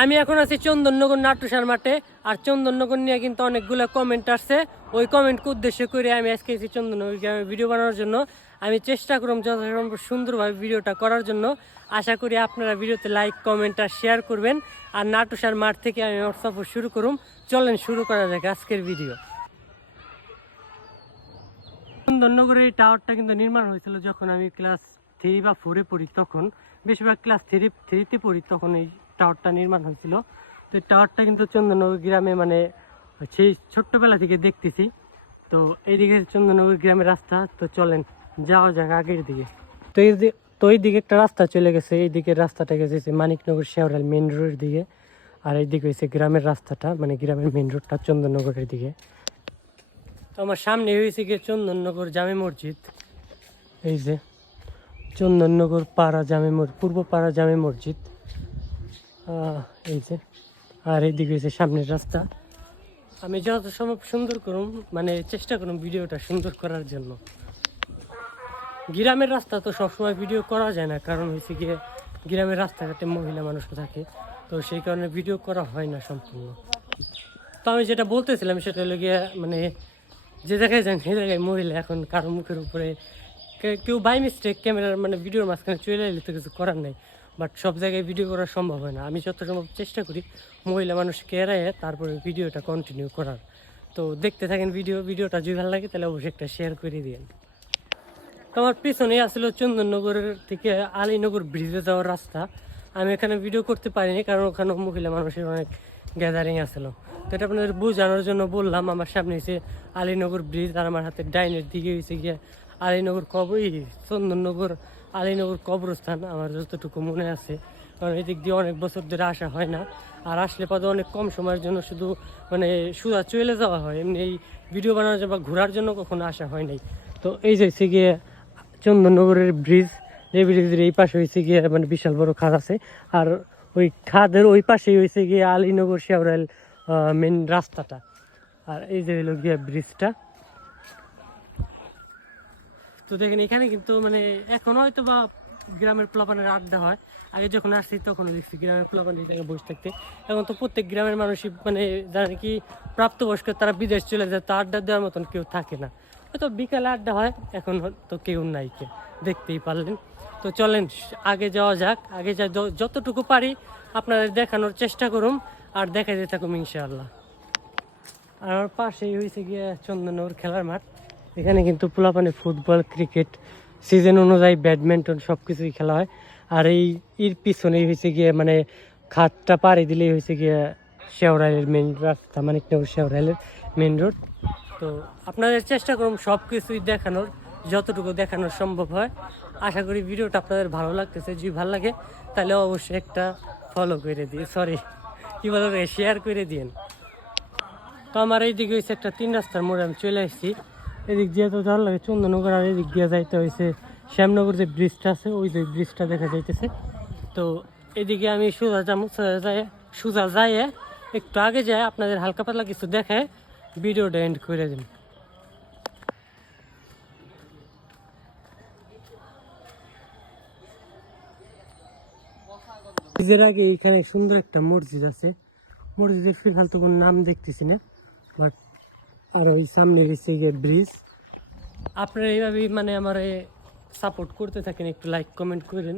আমি এখন আছি চন্দননগর নাট্যশালার মাঠে। আর চন্দননগর নিয়ে কিন্তু অনেকগুলো কমেন্ট আসছে। ওই কমেন্টকে উদ্দেশ্য করে আমি আজকে এসেছি চন্দননগর গ্রামে ভিডিও বানানোর জন্য। আমি চেষ্টা করব যথাসম্ভব সুন্দরভাবে ভিডিওটা করার জন্য। আশা করি আপনারা ভিডিওতে লাইক কমেন্ট আর শেয়ার করবেন। আর নাট্যশালার মাঠ থেকে আমি আমার সফর শুরু করুম। চলেন শুরু করা যাক আজকের ভিডিও। চন্দননগরের এই টাওয়ারটা কিন্তু নির্মাণ হয়েছিল যখন আমি ক্লাস 3 বা 4-এ পড়ি, তখন বেশিরভাগ ক্লাস 3-তে পড়ি, তখন এই টাওয়ারটা নির্মাণ হয়েছিল। তো এই টাওয়ারটা কিন্তু চন্দননগর গ্রামে মানে সেই ছোট্টবেলা থেকে দেখতেছি। তো এইদিকে চন্দননগর গ্রামের রাস্তা। তো চলেন যাওয়া যাক আগের দিকে। তো এই দিকে একটা রাস্তা চলে গেছে, এই দিকের রাস্তাটা গেছে মানিকনগর শেওড়াল মেন রোডের দিকে। আর এইদিকে হচ্ছে গ্রামের রাস্তাটা, মানে গ্রামের মেন রোডটা চন্দননগরের দিকে। তো আমার সামনে হয়েছে গিয়ে চন্দননগর জামে মসজিদ। এই যে চন্দননগর পাড়া জামে পূর্ব পাড়া জামে মসজিদ, এই যে। আর এইদিকে হয়েছে সামনের রাস্তা। আমি যত সম্ভব সুন্দর করুম, মানে চেষ্টা করুম ভিডিওটা সুন্দর করার জন্য। গ্রামের রাস্তা তো সবসময় ভিডিও করা যায় না, কারণ হয়েছে গিয়ে গ্রামের রাস্তাঘাটে মহিলা মানুষও থাকে, তো সেই কারণে ভিডিও করা হয় না সম্পূর্ণ। তো আমি যেটা বলতেছিলাম সেটা হলো গিয়ে, মানে যে জায়গায় যান সেই জায়গায় মহিলা এখন কারো মুখের উপরে কেউ বাই মিস্টেক ক্যামেরার মানে ভিডিওর মাঝখানে চলে এলে তো কিছু করার নেই। বাট সব জায়গায় ভিডিও করা সম্ভব হয় না। আমি যত সম্ভব চেষ্টা করি মহিলা মানুষকে এড়াইয়ে তারপরে ভিডিওটা কন্টিনিউ করার। তো দেখতে থাকেন ভিডিওটা যদি ভালো লাগে তাহলে অবশ্যই একটা শেয়ার করে দিন। তো আমার পিছনেই আসলে চন্দননগরের থেকে আলীনগর ব্রিজে যাওয়ার রাস্তা। আমি এখানে ভিডিও করতে পারিনি কারণ ওখানে মহিলা মানুষের অনেক গ্যাদারিং আসলো। তো এটা আপনাদের বোঝানোর জন্য বললাম। আমার সামনে হয়েছে আলীনগর ব্রিজ, আর আমার হাতের ডাইনের দিকে হয়েছে গিয়ে আলীনগর চন্দননগর আলীনগর কবরস্থান, আমার যতটুকু মনে আছে। কারণ এই দিক দিয়ে অনেক বছর ধরে আসা হয় না, আর আসলে পদে অনেক কম সময়ের জন্য শুধু মানে সুদা চলে যাওয়া হয়, এমনি এই ভিডিও বানানোর জন্য বা ঘোরার জন্য কখনো আসা হয় নাই। তো এই যে হচ্ছে গিয়ে চন্দননগরের ব্রিজ, যে ব্রিজের এই পাশে হয়েছে গিয়ে মানে বিশাল বড় খাদ আছে। আর ওই খাদের ওই পাশেই হয়েছে গিয়ে আলীনগর শেওড়াল মেন রাস্তাটা। আর এই যে হলো গিয়ে ব্রিজটা। তো দেখেন এখানে কিন্তু মানে এখন হয়তো বা গ্রামের পোলাপানের আড্ডা হয়। আগে যখন আসছি তখন দেখছি গ্রামের পোলাপান এই জায়গায় বসে থাকতে। এখন তো প্রত্যেক গ্রামের মানুষই মানে যারা নাকি প্রাপ্তবয়স্ক তারা বিদেশ চলে যায়, তো আড্ডা দেওয়ার মতন কেউ থাকে না। হয়তো বিকালে আড্ডা হয়, এখন তো কেউ নাই, কে দেখতেই পারলেন। তো চলেন আগে যাওয়া যাক। আগে যা যতটুকু পারি আপনাদের দেখানোর চেষ্টা করুন, আর দেখাতে থাকুন ইনশাআল্লাহ। আর আমার পাশেই হয়েছে গিয়ে চন্দননগর খেলার মাঠ। এখানে কিন্তু পোলাপানে ফুটবল, ক্রিকেট, সিজন অনুযায়ী ব্যাডমিন্টন সব কিছুই খেলা হয়। আর এর পিছনেই হয়েছে গিয়ে মানে খাতটা পাড়ি দিলেই হয়েছে গিয়ে শেওড়াইলের মেন রাস্তা, মানিকনগর শেওড়াইলের মেন রোড। তো আপনাদের চেষ্টা করুন সব কিছুই দেখানোর, যতটুকু দেখানোর সম্ভব হয়। আশা করি ভিডিওটা আপনাদের ভালো লাগতেছে। যদি ভালো লাগে তাহলে অবশ্যই একটা ফলো করে দিই, কী বলে শেয়ার করে দিন। তো আমার এইদিকে হয়েছে একটা 3 রাস্তার মোড়ে আমি চলে আসছি। এদিক দিয়ে তো ভালো লাগে চন্দননগর, আর এদিক দিয়ে যাইতে হয়েছে শ্যামনগর যে ব্রিজটা আছে, ওই যে ব্রিজটা দেখা যাইতেছে। তো এদিকে আমি সোজা যাই একটু আগে যায় আপনাদের হালকা পাতলা কিছু দেখায় ভিডিওটা এন্ড করে দিন। ব্রিজের আগে এখানে সুন্দর একটা মসজিদ আছে। মসজিদের ফিলহাল তো কোনো নাম দেখতেছি না, বাট আর ওই সামনে রয়েছে গিয়ে ব্রিজ। আপনারা এইভাবেই মানে আমার সাপোর্ট করতে থাকেন, একটু লাইক কমেন্ট করেন।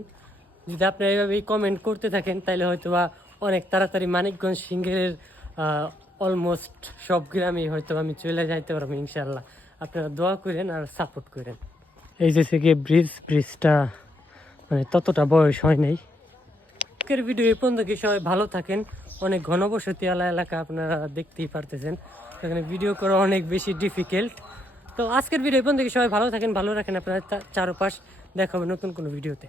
যদি আপনারা এইভাবেই কমেন্ট করতে থাকেন তাহলে হয়তো বা অনেক তাড়াতাড়ি মানিকগঞ্জ সিঙ্গেলের অলমোস্ট সব গ্রামেই হয়তো আমি চলে যাইতে পারবো ইনশাল্লাহ। আপনারা দোয়া করেন আর সাপোর্ট করেন। এই যে গিয়ে ব্রিজটা মানে ততটা বয়স হয় নাই। আজকের ভিডিও এই পর্যন্ত। কি সবাই ভালো থাকেন। অনেক ঘনবসতি এলাকা আপনারা দেখতেই পারতেছেন, সেখানে ভিডিও করা অনেক বেশি ডিফিকাল্ট। তো আজকের ভিডিও এই পর্যন্ত। সবাই ভালো থাকেন, ভালো রাখেন আপনার চারপাশ। দেখা হবে নতুন কোনো ভিডিওতে।